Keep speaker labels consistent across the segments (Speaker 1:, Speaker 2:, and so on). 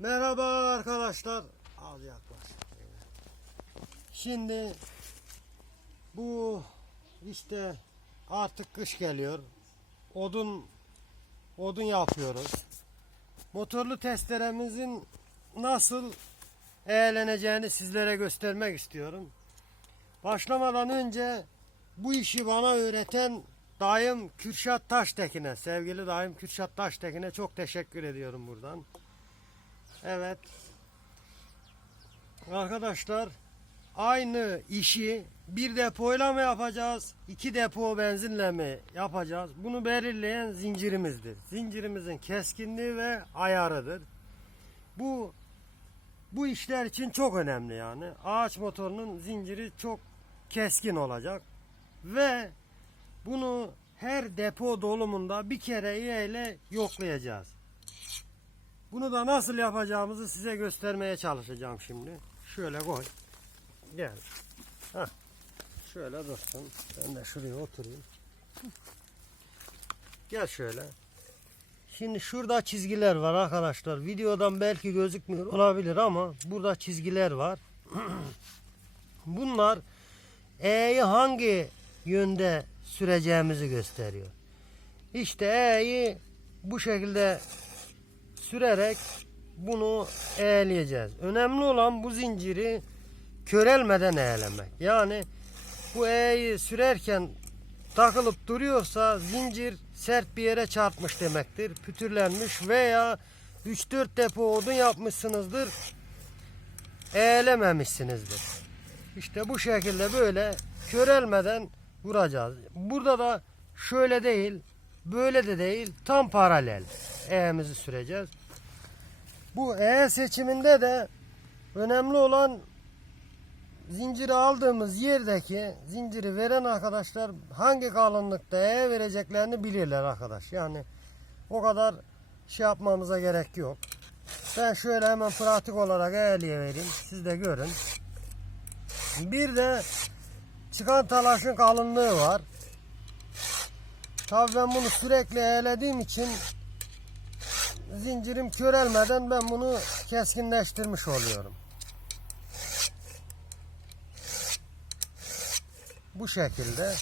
Speaker 1: Merhaba arkadaşlar. Az yaklaş. Şimdi bu işte artık kış geliyor. Odun odun yapıyoruz. Motorlu testeremizin nasıl eğleneceğini sizlere göstermek istiyorum. Başlamadan önce bu işi bana öğreten dayım Kürşat Taştekin'e, sevgili dayım Kürşat Taştekin'e çok teşekkür ediyorum buradan. Evet. Arkadaşlar aynı işi bir depoyla mı yapacağız? iki depo benzinle mi yapacağız? Bunu belirleyen zincirimizdir. Zincirimizin keskinliği ve ayarıdır. Bu bu işler için çok önemli yani. Ağaç motorunun zinciri çok keskin olacak ve bunu her depo dolumunda bir kere ile yoklayacağız. Bunu da nasıl yapacağımızı size göstermeye çalışacağım şimdi. Şöyle koy. Gel. Hah. Şöyle dursun. Ben de şuraya oturayım. Gel şöyle. Şimdi şurada çizgiler var arkadaşlar. Videodan belki gözükmüyor olabilir ama burada çizgiler var. Bunlar E'yi hangi yönde süreceğimizi gösteriyor. İşte E'yi bu şekilde sürerek bunu eğleyeceğiz. Önemli olan bu zinciri körelmeden eğlemek. Yani bu E'yi sürerken takılıp duruyorsa zincir sert bir yere çarpmış demektir. Pütürlenmiş veya 3-4 depo odun yapmışsınızdır. Eğlememişsinizdir. İşte bu şekilde böyle körelmeden vuracağız. Burada da şöyle değil, böyle de değil, tam paralel E'mizi süreceğiz. Bu E seçiminde de önemli olan zinciri aldığımız yerdeki zinciri veren arkadaşlar hangi kalınlıkta E vereceklerini bilirler arkadaş. Yani o kadar şey yapmamıza gerek yok. Ben şöyle hemen pratik olarak E'liye vereyim. Siz de görün. Bir de çıkan talaşın kalınlığı var. Tabii ben bunu sürekli eğlediğim için zincirim körelmeden ben bunu keskinleştirmiş oluyorum. Bu şekilde.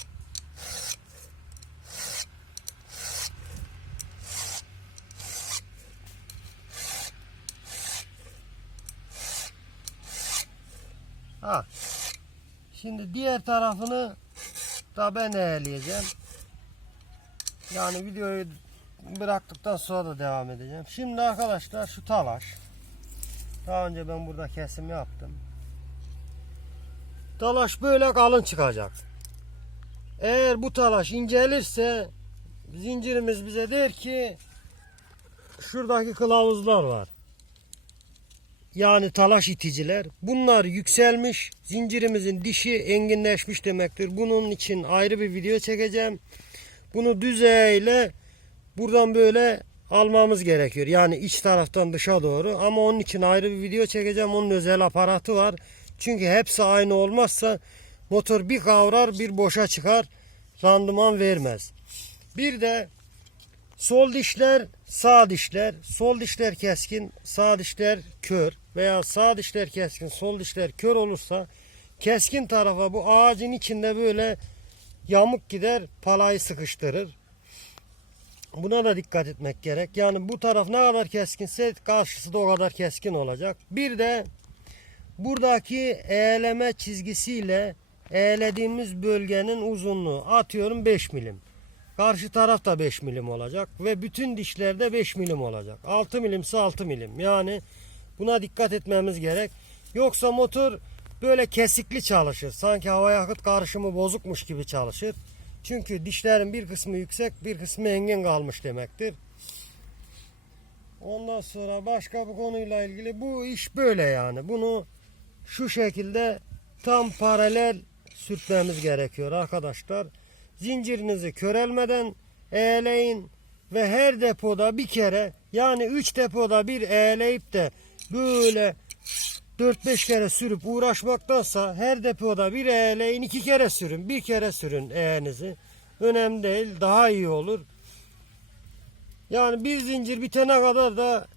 Speaker 1: Ha. Şimdi diğer tarafını da ben eğleyeceğim. Yani videoyu bıraktıktan sonra da devam edeceğim. Şimdi arkadaşlar şu talaş. Daha önce ben burada kesim yaptım. Talaş böyle kalın çıkacak. Eğer bu talaş incelirse zincirimiz bize der ki şuradaki kılavuzlar var. Yani talaş iticiler. Bunlar yükselmiş. Zincirimizin dişi enginleşmiş demektir. Bunun için ayrı bir video çekeceğim. Bunu düzeyle buradan böyle almamız gerekiyor. Yani iç taraftan dışa doğru. Ama onun için ayrı bir video çekeceğim. Onun özel aparatı var. Çünkü hepsi aynı olmazsa motor bir kavrar bir boşa çıkar. Randıman vermez. Bir de sol dişler sağ dişler. Sol dişler keskin sağ dişler kör. Veya sağ dişler keskin sol dişler kör olursa keskin tarafa bu ağacın içinde böyle yamuk gider palayı sıkıştırır. Buna da dikkat etmek gerek. Yani bu taraf ne kadar keskinse karşısı da o kadar keskin olacak. Bir de buradaki eğleme çizgisiyle eğlediğimiz bölgenin uzunluğu atıyorum 5 milim. Karşı taraf da 5 milim olacak ve bütün dişlerde 5 milim olacak. 6 milimse 6 milim. Yani buna dikkat etmemiz gerek. Yoksa motor böyle kesikli çalışır. Sanki hava yakıt karışımı bozukmuş gibi çalışır. Çünkü dişlerin bir kısmı yüksek, bir kısmı engin kalmış demektir. Ondan sonra başka bir konuyla ilgili bu iş böyle yani. Bunu şu şekilde tam paralel sürtmemiz gerekiyor arkadaşlar. Zincirinizi körelmeden eğleyin ve her depoda bir kere yani 3 depoda bir eğleyip de böyle 4-5 kere sürüp uğraşmaktansa her depoda bir eğleyin iki kere sürün. Bir kere sürün eğenizi. Önemli değil. Daha iyi olur. Yani bir zincir bitene kadar da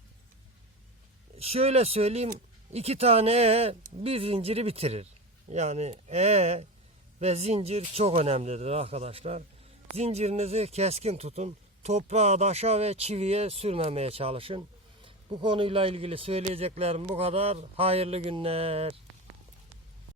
Speaker 1: şöyle söyleyeyim iki tane E bir zinciri bitirir. Yani E ve zincir çok önemlidir arkadaşlar. Zincirinizi keskin tutun. Toprağa, daşa ve çiviye sürmemeye çalışın. Bu konuyla ilgili söyleyeceklerim bu kadar. Hayırlı günler.